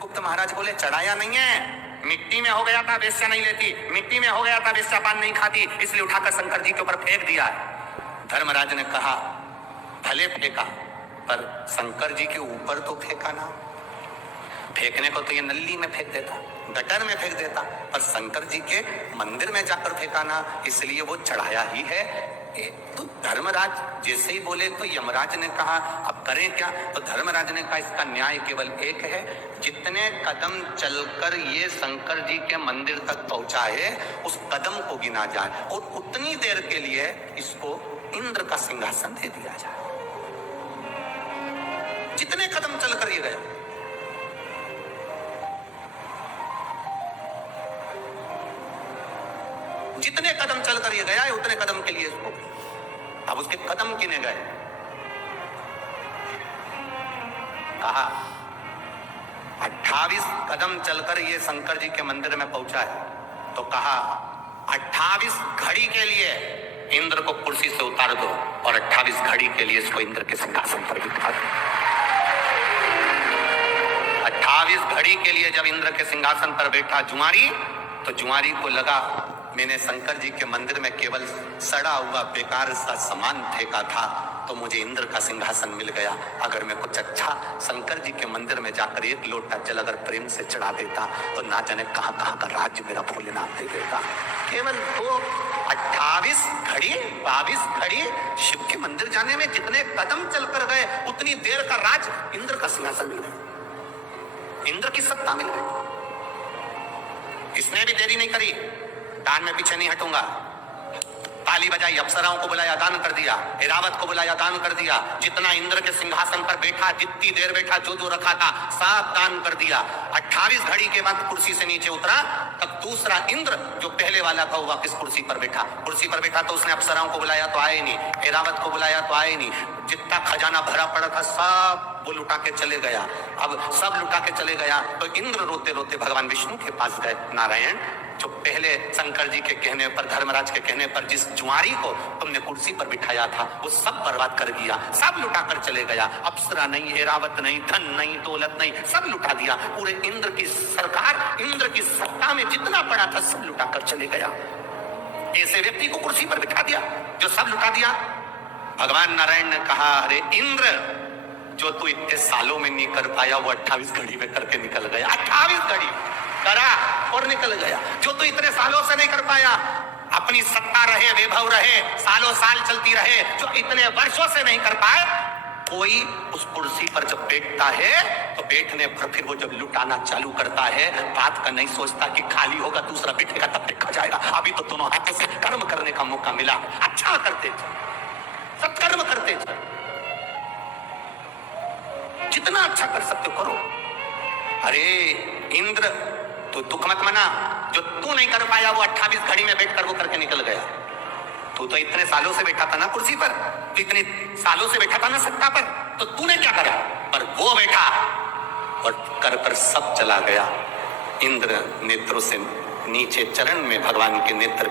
गुप्त महाराज बोले चढ़ाया नहीं है, मिट्टी में हो गया था, वेश्या नहीं लेती, मिट्टी में हो गया था, वेश्या पान नहीं खाती, इसलिए उठाकर शंकर जी के ऊपर फेंक दिया है। धर्मराज ने कहा भले फेंका, पर शंकर जी के ऊपर तो फेंका ना। फेंकने को तो ये नल्ली में फेंक देता, गटर में फेंक देता, पर शंकर जी के मंदिर में जाकर फेंका ना, इसलिए वो चढ़ाया ही है। तो धर्मराज जैसे ही बोले तो यमराज ने कहा अब करें क्या? तो धर्मराज ने कहा इसका न्याय केवल एक है, जितने कदम चलकर ये शंकर जी के मंदिर तक पहुंचा है उस कदम को गिना जाए और उतनी देर के लिए इसको इंद्र का सिंहासन दे दिया जाए। जितने कदम चलकर ये गया, जितने कदम चलकर ये गया है उतने कदम के लिए इसको, अब उसके कदम गिने गए। कहा 28 कदम चलकर ये शंकर जी के मंदिर में पहुंचा है, तो कहा 28 घड़ी के लिए इंद्र को कुर्सी से उतार दो और 28 घड़ी के लिए इसको इंद्र के सिंहासन पर बिठा दो। 28 घड़ी के लिए जब इंद्र के सिंहासन पर बैठा जुआरी, तो जुआरी को लगा मैंने शंकर जी के मंदिर में केवल सड़ा हुआ बेकार सा सामान फेंका था, तो मुझे इंद्र का सिंहासन मिल गया। अगर मैं कुछ अच्छा शंकर जी के मंदिर में जाकर एक लोटा जल अगर प्रेम से चढ़ा देता तो ना जाने कहां कहां का राज्य मेरा भोलेनाथ दे देता। केवल तो 28 घड़ी 22 घड़ी शिव के मंदिर जाने में जितने कदम चलकर गए उतनी देर का राज इंद्र का सिंहासन मिल गया, इंद्र की सत्ता मिल गई। इसने भी देरी नहीं करी, दान में पीछे नहीं हटूंगा। ताली बजाई, अप्सराओं को बुलाया, दान कर दिया, ऐरावत को बुलाया, दान कर दिया। जितना इंद्र के सिंहासन पर बैठा, जितनी देर बैठा, जो जो रखा था सब दान कर दिया। 28 घड़ी के बाद कुर्सी से नीचे उतरा, तब दूसरा इंद्र जो पहले वाला था वो वापस कुर्सी पर बैठा। कुर्सी पर बैठा तो उसने अप्सराओं को बुलाया तो आए नहीं, ऐरावत को बुलाया तो आए नहीं। जितना खजाना भरा पड़ा था सब वो लुटा के चले गया। अब सब लुटा के चले गया तो इंद्र रोते रोते भगवान विष्णु के पास गए। नारायण, जो पहले शंकर जी के कहने पर, धर्मराज के कहने पर जिस जुआरी को तुमने कुर्सी पर बिठाया था वो सब बर्बाद कर दिया, सब लुटा कर चले गया। अप्सरा नहीं, ऐरावत नहीं, धन नहीं, दौलत नहीं, सब लुटा दिया। पूरे इंद्र की सरकार, इंद्र की सत्ता में जितना पड़ा था सब लुटा कर चले गया। ऐसे व्यक्ति को कुर्सी पर बिठा दिया जो सब लुटा दिया। भगवान नारायण ने कहा अरे इंद्र, जो तू इतने सालों में नहीं कर पाया वो 28 घड़ी में करके निकल गया। 28 घड़ी करा और निकल गया। जो तू इतने सालों से नहीं कर पाया, अपनी सत्ता रहे, वैभव रहे, सालों साल चलती रहे, जो इतने वर्षों से नहीं कर पाए, कोई उस कुर्सी पर जब बैठता है तो बैठने पर फिर वो जब लुटाना चालू करता है, बात का नहीं सोचता कि खाली होगा दूसरा बैठेगा तब देखा जाएगा। अभी तो दोनों हाथों से कर्म करने का मौका मिला, अच्छा करते थे, सत्कर्म करते थे, जितना अच्छा कर सकते हो करो। अरे इंद्र, तो दुख मत मना, जो तू नहीं कर पाया वो 28 घड़ी में बैठकर वो करके निकल गया। तू तो इतने सालों से बैठा था ना कुर्सी पर, तो इतने सालों से बैठा था ना सत्ता पर, तो तूने क्या करा? पर वो बैठा और कर सब चला गया। इंद्र नेत्रों से नीचे चरण में भगवान के नेत्र